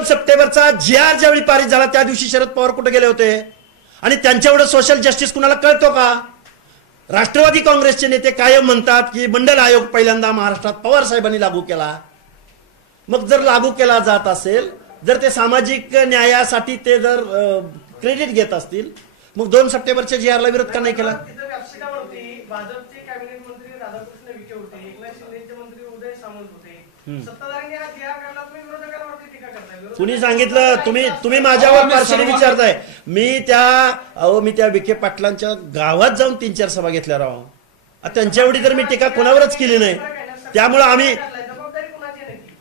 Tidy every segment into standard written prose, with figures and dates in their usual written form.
2 सप्टेंबरचा GR ज्यावेळी पारित झाला त्या दिवशी शरद पवार कुठे गेले होते? आणि त्यांच्या एवढं सोशल जस्टिस कुणाला कळतो का? राष्ट्रवादी काँग्रेसचे नेते कायम म्हणतात की मंडल आयोग पहिल्यांदा महाराष्ट्रात पवार साहेबांनी लागू केला. मग जर लागू केला जात असेल, जर ते सामाजिक न्यायासाठी ते जर क्रेडिट घेत असतील, मग 2 सप्टेंबरच्या GR ला विरोध का नाही केला? भाजपचे कॅबिनेट मंत्री राधाकृष्ण विखे होते, एकनाथ शिंदेचे मंत्री उदय सामंत होते. सत्ताधाऱ्यांनी हा GR काढला, तुम्ही विरोधकांवरती टीका करताय. कुणी सांगितलं? तुम्ही माझ्यावर पार्शली विचारताय. मी त्या विखे पाटलांच्या गावात जाऊन 3-4 सभा घेतल्या राव. त्यांच्या एवढी तर मी टीका कोणावरच केली नाही. त्यामुळे आम्ही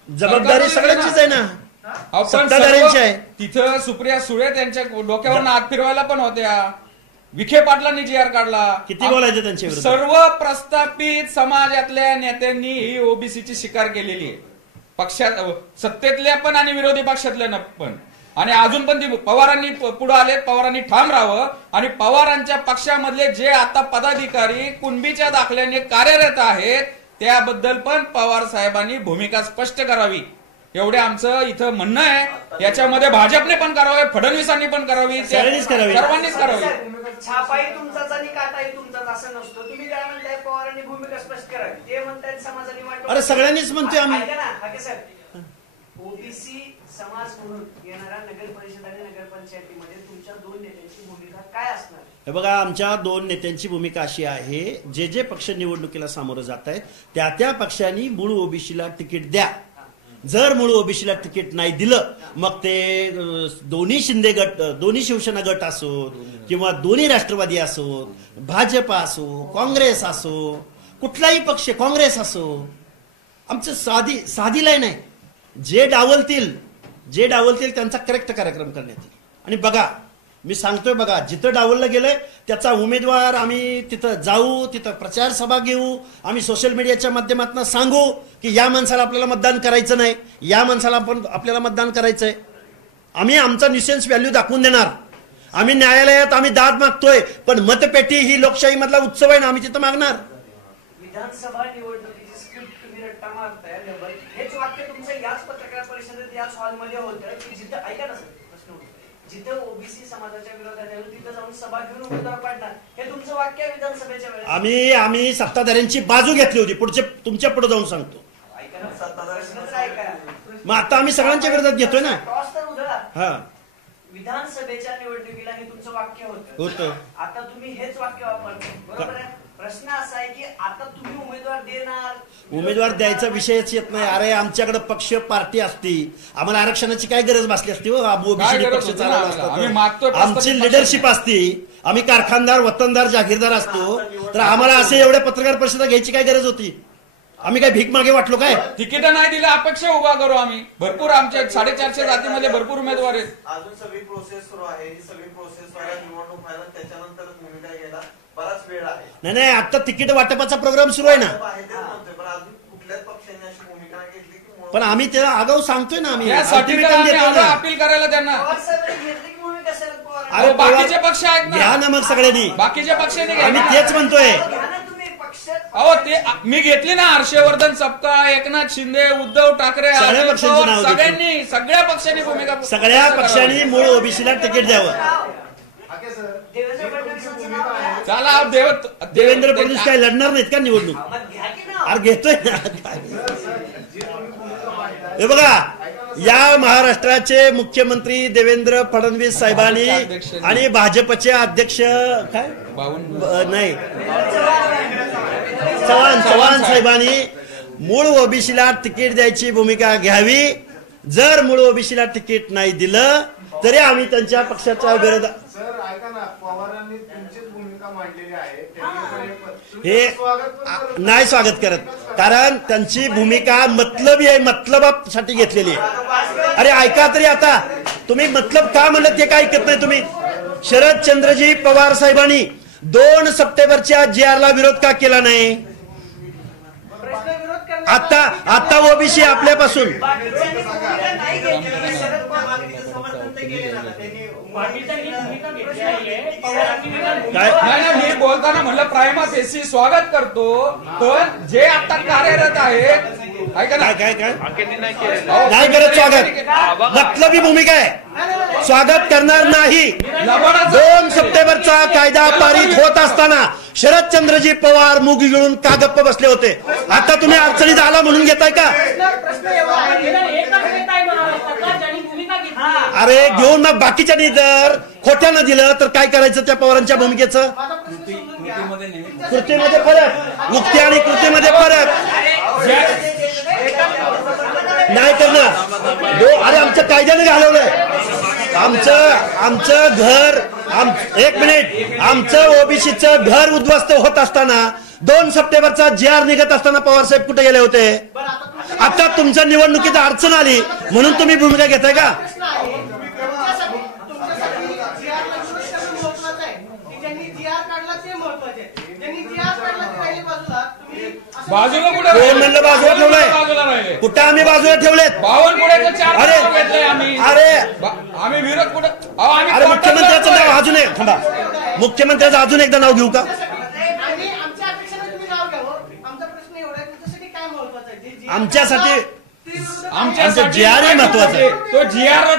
जबाबदारी सगळ्यांचीच आहे ना, सत्ताधाऱ्यांची आहे. तिथं सुप्रिया सुळे त्यांच्या डोक्यावर हात फिरवायला पण होत्या. विखे पाटलांनी GR काढला. किती बोलायचं त्यांच्या विरोधात? सर्व प्रस्थापित समाजातल्या नेत्यांनी ही ओबीसीची शिकार केलेली आहे, पक्षात सत्तेतल्या पण आणि विरोधी पक्षातल्या पण. आणि अजून पण ती पवारांनी पुढे आले, पवारांनी ठाम राहावं. आणि पवारांच्या पक्षामधले जे आता पदाधिकारी कुणबीच्या दाखल्याने कार्यरत आहेत त्याबद्दल पण पवार साहेबांनी भूमिका स्पष्ट करावी, एवढे आमचं इथं म्हणणं आहे. याच्यामध्ये भाजपने पण करावे, फडणवीसांनी पण करावी, सर्वांनीच करावी. छापाही तुमचाच आणि काटाही तुमचाच असं नसतो. तुम्ही काय म्हणताय? पवारांनी भूमिका स्पष्ट करावी, ते म्हणतायत समाजाने वाटतं. अरे सगळ्यांनीच म्हणतोय आम्ही. ओबीसी समाज म्हणून येणाऱ्या नगर परिषद आणि नगरपंचायतीमध्ये तुमच्या 2 नेत्यांची भूमिका काय असणार? हे बघा, आमच्या 2 नेत्यांची भूमिका अशी आहे, जे पक्ष निवडणुकीला सामोरं जात आहेत त्या पक्षांनी मूळ ओबीसीला तिकीट द्या. जर मूळ ओबीसीला तिकीट नाही दिलं, मग ते दोन्ही शिंदे गट, दोन्ही शिवसेना गट असो किंवा दोन्ही राष्ट्रवादी असो, भाजप असो, काँग्रेस असो, कुठलाही पक्ष, काँग्रेस असो, आमचं साधी लाईन आहे. जे डावलतील त्यांचा करेक्ट कार्यक्रम करण्यात येईल. आणि बघा, मी सांगतोय, बघा, जिथं डावललं गेलंय त्याचा उमेदवार आम्ही तिथं जाऊ, तिथं प्रचार सभा घेऊ, आम्ही सोशल मीडियाच्या माध्यमातून सांगू की या माणसाला आपल्याला मतदान करायचं नाही, या माणसाला आपल्याला मतदान करायचंय. आम्ही आमचा न्यूसेन्स व्हॅल्यू दाखवून देणार. आम्ही न्यायालयात आम्ही दाद मागतोय, पण मतपेटी ही लोकशाही मधला उत्सव आहे ना, आम्ही तिथं मागणार. विधानसभा निवडणुकीची स्क्रिप्ट तुम्ही रट्टा मारताय. हेच वाक्य तुमचं याच पत्रकार परिषदेत याच हॉलमध्ये होतं की जिथं, ऐका ना सर, जिथे ओबीसी समाजाच्या विरोधात आहे तिथे जाऊन सभा घेऊन उमेदवार पाडणार, हे तुमचं वाक्य आहे विधानसभेच्या वेळेस. आम्ही सत्ताधाऱ्यांची बाजू घेतली होती. तुमच्या पुढे जाऊन सांगतो. मग आता आम्ही सगळ्यांच्या विरोधात घेतोय ना. हा, विधानसभेच्या निवडणुकीला हे तुमचं वाक्य होतं. आता तुम्ही हेच वाक्य वापरता, बरोबर आहे. प्रश्न असा आहे की आता तुम्ही उमेदवार देणार. उमेदवार द्यायचा विषयच येत नाही. अरे, आमच्याकडे पक्ष पार्टी असती, आम्हाला आरक्षणाची काय गरज भासली असती? ओबीसी पक्ष चालवला असता. आमची लिडरशिप असती, आम्ही कारखानदार, वतनदार, जागीरदार असतो, तर आम्हाला असे एवढ्या पत्रकार परिषदा घ्यायची काय गरज होती? आम्ही काय भीक मागे वाटलो काय? तिकीट नाही दिलं, अपेक्षा उभा करू आम्ही. भरपूर आमच्या 450 जातीमध्ये भरपूर उमेदवार आहेत. अजून सगळी प्रोसेस सुरू आहे. ही सगळी प्रोसेस व्हायला, निवडणूक व्हायला, त्याच्यानंतर भूमिका घ्यायला बराच वेळ आहे. नाही, आता तिकीट वाटपाचा प्रोग्राम सुरू आहे ना. पण अजून कुठल्याच पक्षाने अशी भूमिका घेतली की, पण आम्ही त्याला आगाऊ सांगतोय ना. आम्ही अपील करायला त्यांना. अरे, बाकीचे पक्ष आहेत ना, घ्या ना मग सगळ्यांनी. बाकीच्या पक्षांनी आम्ही तेच म्हणतोय. अहो, ते मी घेतली ना. हर्षवर्धन सपकाळ, एकनाथ शिंदे, उद्धव ठाकरे, सगळ्यांनी, सगळ्या पक्षांनी भूमिका, सगळ्या पक्षांनी मूळ ओबीसीला तिकीट द्यावं. चला, देवेंद्र फडणवीस काय लढणार नाहीत का निवडणूक? अरे, घेतोय ना. हे बघा, या महाराष्ट्राचे मुख्यमंत्री देवेंद्र फडणवीस साहेबांनी आणि भाजपचे अध्यक्ष काय नाही चव्हाण साहेबांनी मूळ ओबीसीला तिकीट द्यायची भूमिका घ्यावी. जर मूळ ओबीसीला तिकीट नाही दिलं तरी आम्ही त्यांच्या पक्षाच्या विरोधात. सर, ऐका ना, पवारांनी तुमचीच भूमिका मांडलेली आहे. हे नाही स्वागत करत, कारण त्यांची भूमिका मतलबी आहे, मतलबासाठी घेतलेली आहे. अरे, ऐका तरी आता. तुम्ही मतलब का म्हणलं ते काय ऐकत नाही तुम्ही. शरदचंद्रजी पवार साहेबांनी 2 सप्टेंबरच्या GR ला विरोध का केला नाही? आता ओबीसी आपल्यापासून मी बोलताना म्हणलं प्रायमा फेसी स्वागत करतो, पण जे आता कार्यरत आहेत ऐका ना. काय काय काय अहो, नाही करत स्वागत. मतलबी भूमिका आहे. स्वागत करणार नाही. 2 सप्टेंबरचा कायदा पारित होत असताना शरदचंद्रजी पवार मुग गिळून का गप्प बसले होते? आता तुम्ही अडचणीत आला म्हणून घेताय का? अरे घेऊन मग बाकीच्यांनी जर खोट्यानं दिलं तर काय करायचं त्या पवारांच्या भूमिकेचं? कृतीमध्ये फरक, युक्ती आणि कृतीमध्ये फरक नाही करणार. अरे आमच्या कायद्याने घालवलंय. आमचं घर, एक मिनिट, आमचं ओबीसीचं घर उद्ध्वस्त होत असताना 2 सप्टेंबरचा GR निघत असताना पवार साहेब कुठे गेले होते? आता तुमच्या निवडणुकीत अडचण आली म्हणून तुम्ही भूमिका घेताय का? बाजूला कुठे कोण म्हणलं बाजूला ठेवलंय? बाजूला राहिले. कुठं आम्ही बाजूला ठेवलेत? बावनकुळेचं 4 अरे, नाव घेतलंय आम्ही. अरे. आम्ही विरोध कुठं? अहो, आम्ही अरे कोर्टात मुख्यमंत्र्याचं जातोय. नाव अजून एक थांबा. मुख्यमंत्र्याचं अजून एकदा नाव घेऊ का? आमच्यासाठी आमच्यासाठी GR महत्वाचं आहे. तो GR